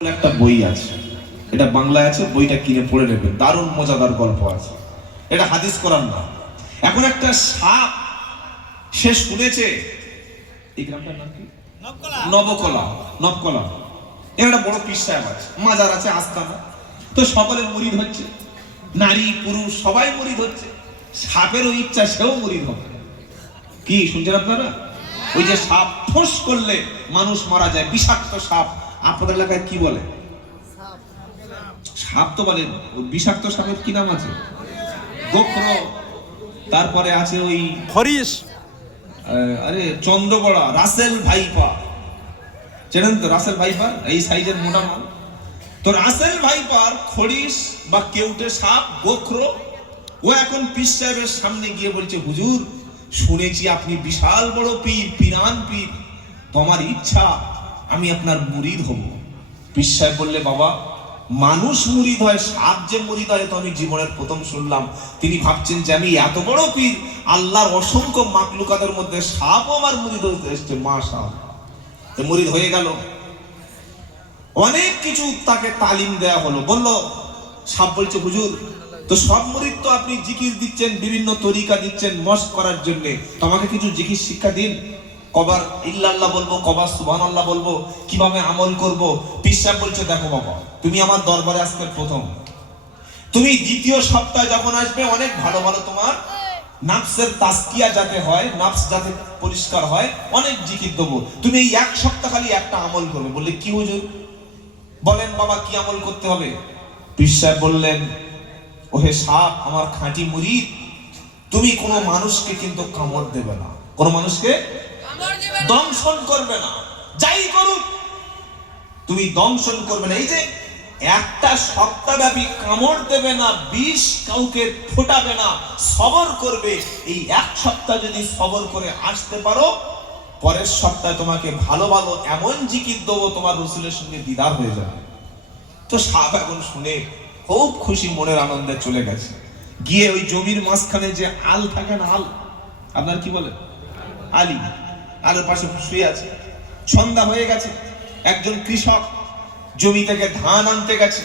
একটা বই আছে। এটা বাংলায় আছে বইটা কিনে পড়ে নেবেন। দারুণ মজাদার গল্প আছে। এটা হাদিস করার না। এখন একটা সাপ সে শুনেছে এই গ্রামটার নাম কি? নবকলা। নবকলা এর একটা বড় সাহেব আছে। মাজার আছে আস্তানা। তো সকলে মুড়িদ হচ্ছে নারী পুরুষ সবাই মুড়িদ হচ্ছে সাপেরও ইচ্ছা সেও মুড়িদ হবে কি শুনছেন আপনারা? ওই যে সাপ ফোঁস করলে মানুষ মারা যায় বিষাক্ত সাপ। আপনাদের এলাকায় কি বলে? সাপ তো বলে বিষাক্ত সাপের কি নাম আছে? গোখর তারপরে আছে ওই হরিশ। আরে চন্দ্রবড়া রাসেল ভাইপা। চেনেন তো রাসেল ভাইপার এই সাইজের মোটা মাল। তো রাসেল ভাইপার খড়িস বা কেউটে সাপ গোখর ও এখন পীর সাহেবের সামনে গিয়ে বলছে হুজুর শুনেছি আপনি বিশাল বড় পীর পিরান পীর। তোমার ইচ্ছা আমি আপনার মুরিদ হব। সাহেব বললে, বাবা, মানুষ মুরিদ হয়, সাপ যে মুরিদ হয় তো আমি জীবনের প্রথম শুনলাম। তিনি ভাবছেন যে আমি এত বড় পীর, আল্লাহর অসংখ্য মাকলুকাদের মধ্যে সাপও আমার মুরিদ হতে এসছে মা সাপ মুরিদ হয়ে গেল। অনেক কিছু তাকে তালিম দেয়া হলো। বলল, সাপ বলছে, হুজুর, তো সব মুরিদ তো আপনি জিকির দিচ্ছেন, বিভিন্ন তরিকা দিচ্ছেন মস্ক করার জন্য। তো আমাকে কিছু জিকির শিক্ষা দিন। কবার ইল্লাল্লাহ বলব, কবার সুবহানাল্লাহ বলব, কীভাবে আমল করব? পিসাব বলছে, দেখো বাবা, তুমি আমার দরবারে আজকে প্রথম। তুমি দ্বিতীয় সপ্তাহে যখন আসবে, অনেক ভালো ভালো তোমার নাফসের তাস্কিয়া যাতে হয়, নাফস যাতে পরিষ্কার হয়, অনেক জিকির দেবো। তুমি এই এক সপ্তাহ খালি একটা আমল করবে। বললে, কি হুজুর? বলেন বাবা, কি আমল করতে হবে? সাহেব বললেন, ওহে সাপ, আমার খাঁটি মুরিদ তুমি কোনো মানুষকে কিন্তু কামড় দেবে না। কোনো মানুষকে দংশন করবে না। যাই করুক, তুমি দংশন করবে না। এই যে একটা সপ্তাহব্যাপী কামড় দেবে না, বিষ কাউকে ফোটাবে না, সবর করবে। এই এক সপ্তাহ যদি সবর করে আসতে পারো, পরের সপ্তাহে তোমাকে ভালো ভালো এমন জিকির দেবো, তোমার রসুলের সঙ্গে দিদার হয়ে যাবে। তো সাপ এখন শুনে খুব খুশি, মনের আনন্দে চলে গেছে। গিয়ে ওই জমির মাঝখানে যে আল থাকে না, আল, আপনার কি বলে? আলি। আলের পাশে শুয়ে আছে। সন্ধ্যা হয়ে গেছে। একজন কৃষক জমি থেকে ধান আনতে গেছে।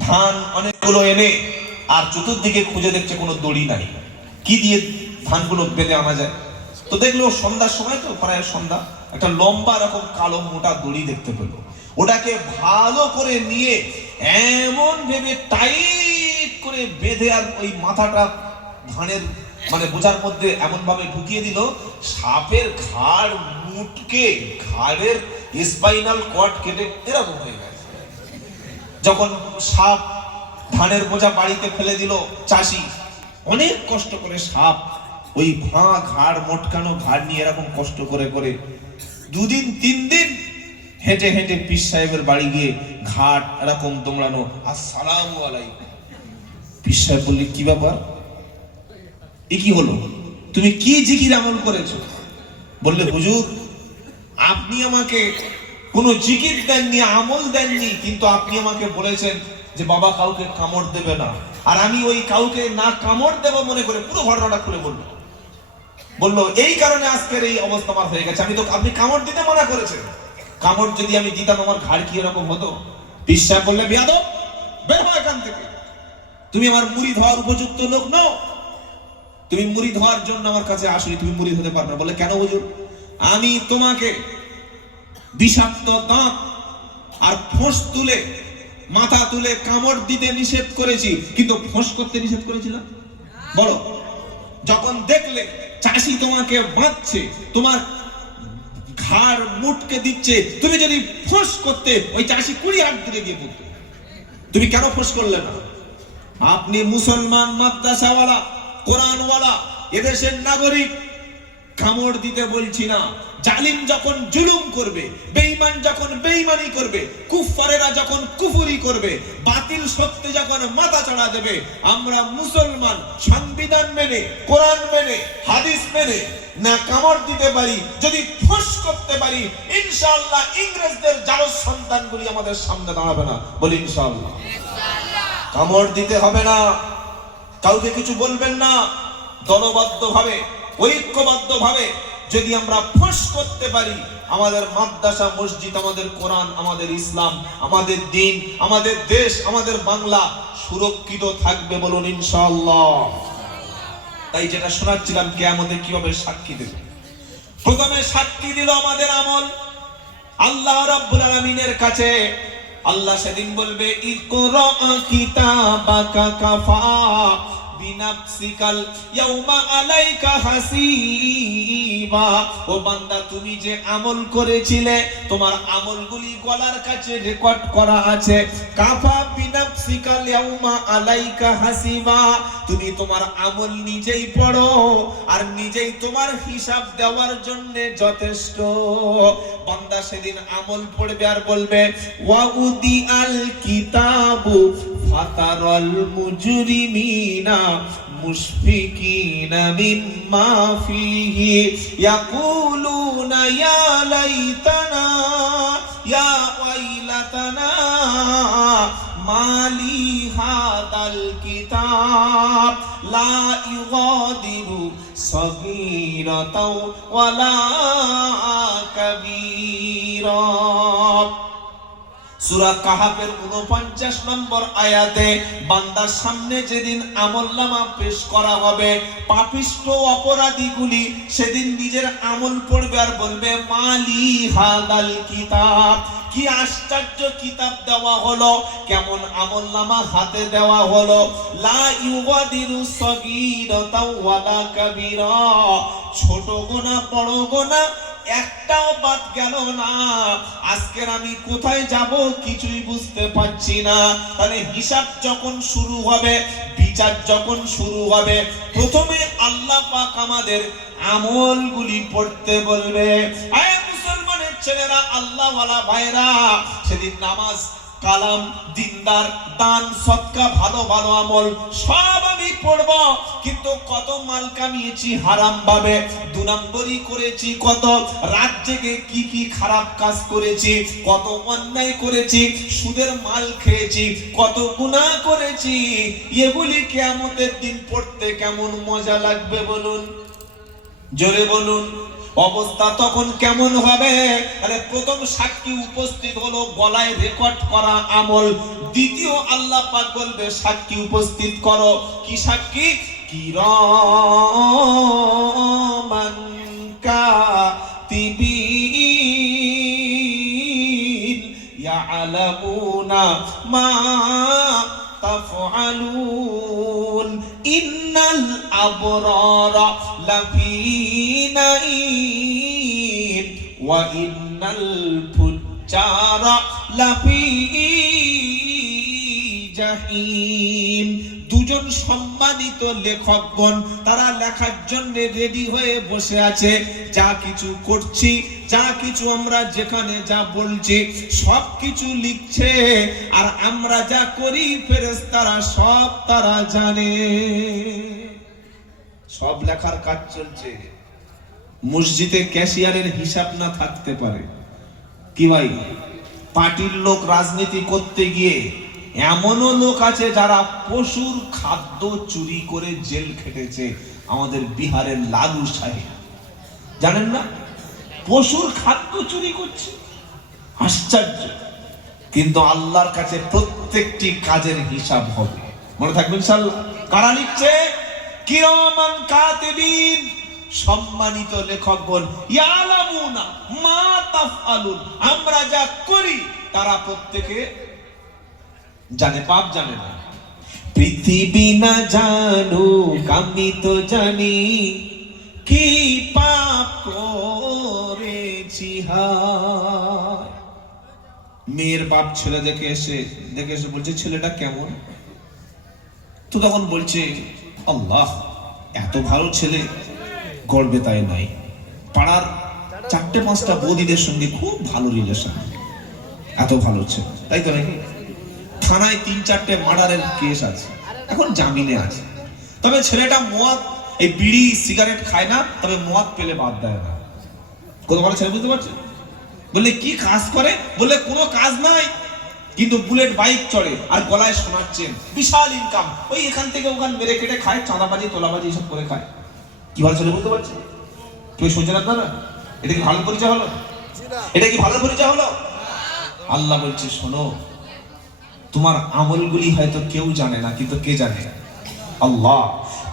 ধান অনেকগুলো এনে আর চতুর্দিকে খুঁজে দেখছে কোনো দড়ি নাই। কি দিয়ে ধানগুলো বেঁধে আনা যায়? তো দেখল সন্ধ্যার সময় তো, প্রায় সন্ধ্যা। একটা লম্বা রকম কালো মোটা দড়ি দেখতে পেল। ওটাকে ভালো করে নিয়ে এমন ভেবে টাইট করে বেঁধে আর ওই মাথাটা ধানের মানে বোঝার মধ্যে এমন ভাবে ঢুকিয়ে দিল, সাপের ঘাড় মুটকে, ঘাড়ের স্পাইনাল কর্ড কেটে এরকম হয়ে গেছে। যখন সাপ ধানের বোঝা বাড়িতে ফেলে দিল চাষি, অনেক কষ্ট করে সাপ ওই ভাঁ ঘাড় মোটকানো ঘাড় নিয়ে এরকম কষ্ট করে করে দুদিন, তিন দিন হেঁটে হেঁটে পীর সাহেবের বাড়ি গিয়ে ঘাট এরকম দোমড়ানো, আসসালাম আলাইকুম। পীর সাহেব বললি কি ব্যাপার? এ কি হলো? তুমি কি জিকির আমল করেছ? বললে, হুজুর, আপনি আমাকে কোনো জিকির দেননি, আমল দেননি, কিন্তু আপনি আমাকে বলেছেন যে বাবা কাউকে কামড় দেবে না। আর আমি ওই কাউকে না কামড় দেব মনে করে পুরো ঘটনাটা খুলে বলল। বলল, এই কারণে আজকের এই অবস্থা আমার হয়ে গেছে। আমি তো, আপনি কামড় দিতে মানা করেছেন। কামড় যদি আমি দিতাম, আমার ঘাড় কি এরকম হতো? বিশ্বাস বললে বিয়াদব, বের হয় এখান থেকে। তুমি আমার মুড়ি ধোয়ার উপযুক্ত লোক নও। তুমি মুড়ি ধোয়ার জন্য আমার কাছে আসনি, তুমি মুড়ি হতে পারবে বলে, কেন হুজুর? আমি তোমাকে বিষাক্ত দাঁত আর ফোঁস তুলে, মাথা তুলে কামড় দিতে নিষেধ করেছি, কিন্তু ফোঁস করতে নিষেধ করেছিলাম বলো, যখন দেখলে চাষি তোমাকে বাঁধছে, তোমার ঘাড় মুটকে দিচ্ছে, তুমি যদি ফোঁস করতে, ওই চাষি কুড়ি হাত দূরে গিয়ে পড়তো। তুমি কেন ফোঁস করলে না? আপনি মুসলমান মাদ্রাসাওয়ালা কোরআনওয়ালা এদেশের নাগরিক কামড় দিতে বলছি না। জালিম যখন জুলুম করবে বেঈমান যখন বেঈমানি করবে কুফারেরা যখন কুফুরি করবে বাতিল শক্তি যখন মাথা চড়া দেবে আমরা মুসলমান সংবিধান মেনে কোরআন মেনে হাদিস মেনে না কামড় দিতে পারি যদি ফোঁস করতে পারি ইনশাআল্লাহ ইংরেজদের জারজ সন্তানগুলি আমাদের সামনে দাঁড়াবে না। বলি ইনশাআল্লাহ। কামড় দিতে হবে না। কাউকে কিছু বলবেন না। দলবদ্ধ ভাবে ঐক্যবদ্ধ ভাবে যদি আমরা ফোঁস করতে পারি, আমাদের মাদ্রাসা, মসজিদ, আমাদের কোরআন, আমাদের ইসলাম, আমাদের দিন, আমাদের দেশ, আমাদের বাংলা সুরক্ষিত থাকবে বলুন ইনশাআল্লাহ। তাই যেটা শোনাচ্ছিলাম কে আমাদের কীভাবে সাক্ষী দেবে? প্রথমে সাক্ষী দিল আমাদের আমল। আল্লাহ রাব্বুল আলামিনের কাছে। আল্লাহ সেদিন বলবে, ইকরা কিতাবাকা কাফা। বিনাফসিকাল ইয়াউমা আলাইকা হাসিবা ও বান্দা, তুমি যে আমল করেছিলে, তোমার আমলগুলি গলার কাছে রেকর্ড করা আছে। কাফা বিনাফসিকাল ইয়াউমা আলাইকা হাসিবা তুমি তোমার আমল নিজেই পড়ো, আর নিজেই তোমার হিসাব দেওয়ার জন্য যথেষ্ট। বান্দা সেদিন আমল পড়বে আর বলবে ওয়াউদি আল কিতাবু ফাতারাল মুজরিমিনা। মুশফিকিনা মিম্মা ফিহি ইয়াকুলুনা ইয়া লাইতানা ইয়া ওয়াইলাতানা মালি হাদাল কিতাব লা ইউগাদিরু সগীরাতাও ওয়ালা কাবীরা সূরা কাহাফের 49 নম্বর আয়াতে, বান্দার সামনে যেদিন আমলনামা পেশ করা হবে, পাপিষ্ট অপরাধীগুলি সেদিন নিজের আমল পড়বে আর বলবে, মালি হাদাল কিতাব। কি আশ্চর্য কিতাব দেওয়া হলো, কেমন আমলনামা হাতে দেওয়া হলো। লা ইউগাদিরু সগীরাতাও ওয়ালা কাবীরা। ছোট গোনা, বড় গোনা একটাও বাদ গেল না। আজকের আমি কোথায় যাব কিছুই বুঝতে পারছি না। তাহলে হিসাব যখন শুরু হবে, বিচার যখন শুরু হবে, প্রথমে আল্লাহ পাক আমাদের আমলগুলি পড়তে বলবে। আয় মুসলমানের ছেলেরা, আল্লাহওয়ালা ভাইরা সেদিন নামাজ কালাম, দিনদার, দান, সৎকা, ভালো ভালো আমল, সব আমি পড়ব। কিন্তু কত মাল কামিয়েছি হারাম ভাবে দু নম্বরই করেছি কত? রাত জেগে কি কি খারাপ কাজ করেছি? কত অন্যায় করেছি? সুদের মাল খেয়েছি। কত গুনাহ করেছি? এগুলি কেমতের দিন পড়তে কেমন মজা লাগবে বলুন? জোরে বলুন। অবস্থা তখন কেমন হবে? তাহলে প্রথম সাক্ষী উপস্থিত হলো, গলায় রেকর্ড করা আমল। দ্বিতীয় আল্লাহ পাক বলবে সাক্ষী উপস্থিত করো। কি সাক্ষী কিরমানকা তিবিন ইয়ালামুনা মা তাফআলুন। ইন্নাল আবরারা نعيم وإن الفجار لفي জাহিম দুজন সম্মানিত লেখকগণ তারা লেখার জন্য রেডি হয়ে বসে আছে যা কিছু করছি যা কিছু আমরা যেখানে যা বলছি সব কিছু লিখছে আর আমরা যা করি ফেরেশতারা সব তারা জানে সব লেখার কাজ চলছে মসজিদে ক্যাশিয়ারের হিসাব না থাকতে পারে। কি ভাই? পার্টির লোক রাজনীতি করতে গিয়ে এমনও লোক আছে যারা পশুর খাদ্য চুরি করে জেল খেটেছে আমাদের বিহারের লালু সাহেব। জানেন না? পশুর খাদ্য চুরি করছে। আশ্চর্য। কিন্তু আল্লাহর কাছে প্রত্যেকটি কাজের হিসাব হবে। মনে থাকবেন ইনশাআল্লাহ। কারা লিখছে? কিরমান কাতিবিন? সম্মানিত লেখকগণ মা আমরা যা করি, তারা প্রত্যেকে জানে, পাপ জানে না। পৃথিবী না জানুক, আমি তো জানি কি পাপ করেছি মেয়ের বাপ ছেলে দেখে এসে দেখে এসে বলছে, ছেলেটা কেমন? তো তখন বলছে, আল্লাহ, এত ভালো ছেলে গর্বে তাই নাই। পাড়ার চারটে পাঁচটা বৌদিদের সঙ্গে খুব ভালো রিলেশন এত ভালো ছেলে, তাই তো নাকি? থানায় তিন চারটে মার্ডারের কেস আছে, এখন জামিনে আছে। তবে ছেলেটা মদ, এই বিড়ি সিগারেট খায় না, তবে মদ পেলে বাদ দেয় না। কত বড় ছেলে বুঝতে পারছে বললে, কি কাজ করে? বললে, কোনো কাজ নাই। কিন্তু বুলেট বাইক চড়ে আর গলায় শোনাচ্ছেন, বিশাল ইনকাম ওই এখান থেকে ওখান মেরে কেটে খায়, চাঁদাবাজি, তোলাবাজি এসব করে খায়। কি ভালো ছেলে বুঝতে পারছে? কেউ শুনছেন আপনারা? এটা কি ভালো পরিচয় হলো? এটা কি ভালো পরিচয় হলো? আল্লাহ বলছে, শোনো, তোমার আমলগুলি হয়তো কেউ জানে না, কিন্তু কে জানে? আল্লাহ,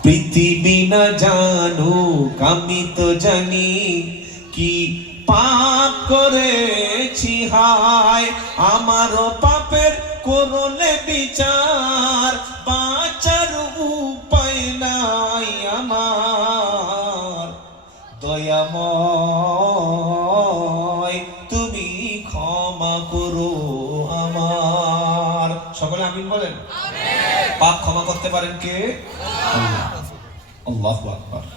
পৃথিবী না জানো আমি তো জানি কি পাপ করেছি, হায়, আমারও পাপের করলে বিচার বাঁচার করতে পারেন কে? আল্লাহ। আল্লাহু